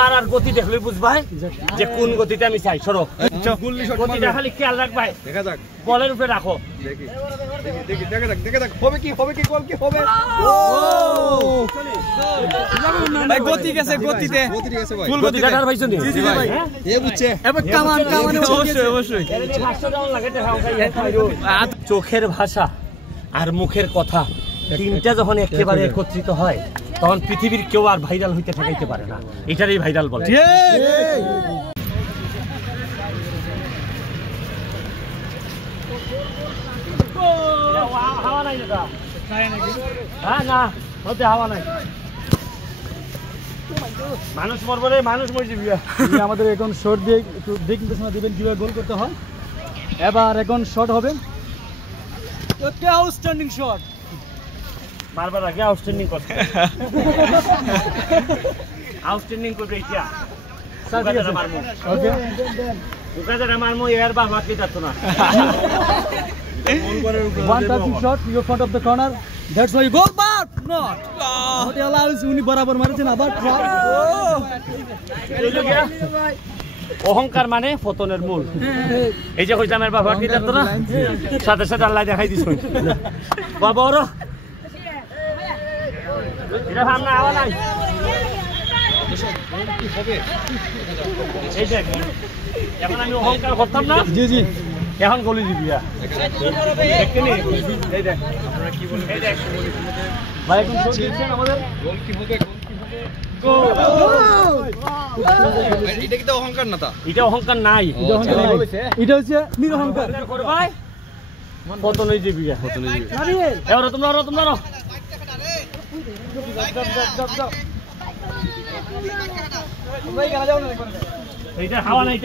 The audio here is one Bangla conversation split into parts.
মারার গতি দেখলে বুঝবাই যে কোন গতিতে আমি চাই। সরো গতিটা খালি খেয়াল রাখবাই, বলের উপরে রাখো। গতি গেছে, গতিতে চোখের ভাষা আর মুখের কথা তিনটা যখন একেবারে একত্রিত হয় তখন পৃথিবীর কেউ আর ভাইরাল হইতে ঠেকাইতে পারে না। এটারই ভাইরাল বলে। হাওয়া নাই দাদা, হ্যাঁ না হতে হাওয়া নাই, মানুষ মরবো রে, মানুষ মরছে। আমাদের এখন শর্ট দিয়ে একটু নির্দেশনা দিবেন কিভাবে গোল করতে হয়। এবার এখন শট হবে, আউটস্ট্যান্ডিং শট। বারবার আগে আউটস্ট্যান্ডিং করছে, আউটস্ট্যান্ডিং করবে। এটা মারমো, মারমো, এর বা মারতে যাচ্ছ না। One touching shot in front of the corner. That's why you go, but not. What allows উনি বরাবর মারছেন আবার ট্রাই। অহংকার মানে পতনের মূল। এই যে কইতাম এর বাবা কি যাচ্ছ না, সাথে সাথে আল্লাহ দেখাই দিছ। বাবা ওর এটা ভাবনা আওয়া নাই। এই দেখ, এখন আমি অহংকার করতাম না। জি জি, এখন গলি দিবি। ভাই এখন আমাদের গোল কি হবে? এটা কি অহংকার না? এটা অহংকার নাই, এটা হচ্ছে নিরহংকার। পতন হয়ে যাবি, পতন হয়ে যাবি। এবার তোমরা এইটা হাওয়া নাই,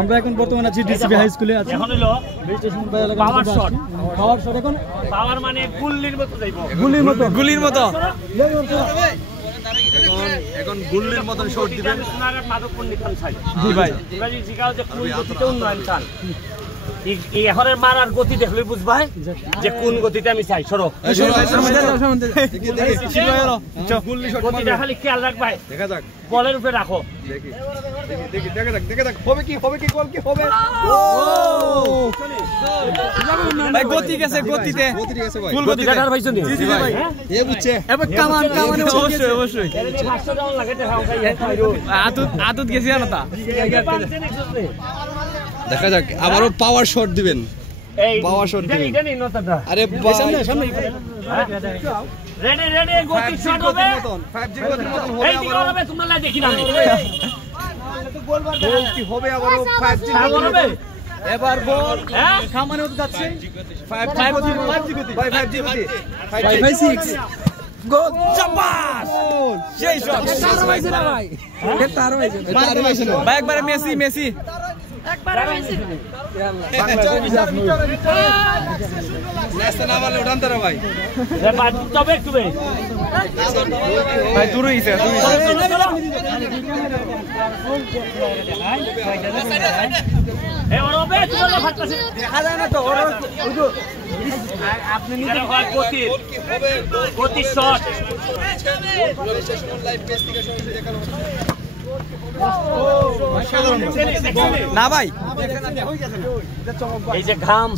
আমরা এখন বর্তমানে আছি ডিসিবি হাই স্কুলে আছি। এখন হলো পাওয়ার শট। পাওয়ার শট এখন পাওয়ার মানে গুলির মতো যাইবো, গুলির মতো, গুলির মতো। এখন গুলির মতো শট দিবেন। মাদক পণ্ডিত খান চাই। জি ভাই, এবার জিগাও যে কোন গতিতে উন্নয়ন চান। এই এখনের মারার গতি দেখলে বুঝবাই যে কোন গতিতে আমি চাই। সরো গতিটা খালি খেয়াল রাখবাই, বলের উপরে রাখো। গতি গেছে, গতিতে অবশ্যই আদত গেছি না তা। দেখা যাক, আবারও পাওয়ার শট দিবেন, পাওয়ার শট দিবেন। আরে রেডি রেডি, গতি শট হবে, 5G গতির মতন হবে। এই দিকে হবে, তোমরা লাই দেখি না। গোল কি হবে? আবারও 5G হবে। এবার বল কামানে উঠে যাচ্ছে। 5G গতি, 5G গতি, ভাই 5G গতি, 5-6 গোল চাপাস। সেই শট হইছে না ভাই, এটা আর হইছে না ভাই। একবারে মেসি, মেসি একবারে হইছে। নেস্তা না বলে উঠান তারা ভাই। এ বাদ তবে একটু ভাই দূর হইছে, দূর হইছে। এ ওরবে তোমরা ফাটতাছে, দেখা যায় না তো। আপনি নিজে গতি, গতি শট। না ভাই, এই যে ঘাম,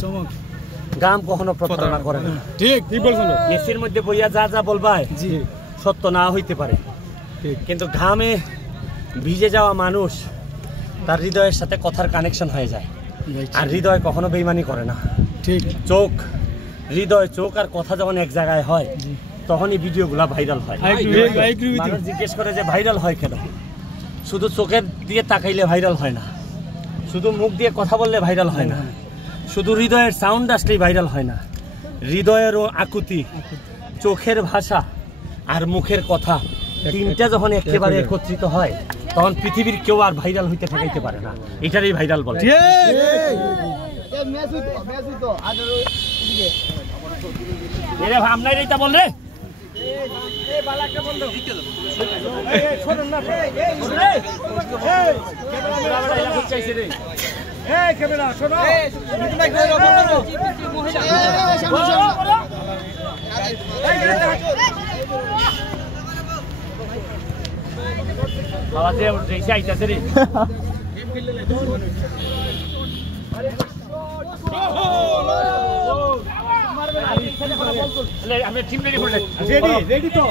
ঘাম কখনো প্রতারণা করে না। ঠিক ঠিক বলছেন। এসির মধ্যে বইয়া যা যা বলবাই সত্য না হইতে পারে, কিন্তু ঘামে ভিজে যাওয়া মানুষ তার হৃদয়ের সাথে কথার কানেকশন হয়ে যায়। আর হৃদয় কখনো বেইমানি করে না। ঠিক, চোখ, হৃদয়, চোখ আর কথা যখন এক জায়গায় হয় তখনই ভিডিওগুলা ভাইরাল হয়। মানুষ জিজ্ঞেস করে যে ভাইরাল হয় কেন? শুধু চোখের দিয়ে তাকাইলে ভাইরাল হয় না, শুধু মুখ দিয়ে কথা বললে ভাইরাল হয় না, শুধু হৃদয়ের সাউন্ড আসলেই ভাইরাল হয় না। হৃদয়েরও আকুতি, চোখের ভাষা আর মুখের কথা তিনটা যখন একেবারে একত্রিত হয় তখন পৃথিবীর কেউ আর ভাইরাল হইতে ঠেকাইতে পারে না। এটারই ভাইরাল বলে। আপনার এইটা বল রে, এই ক্যামেরা শোনো বাবা যে এসে আইতাছে রে আমি টিম রেডি করলে রেডি তো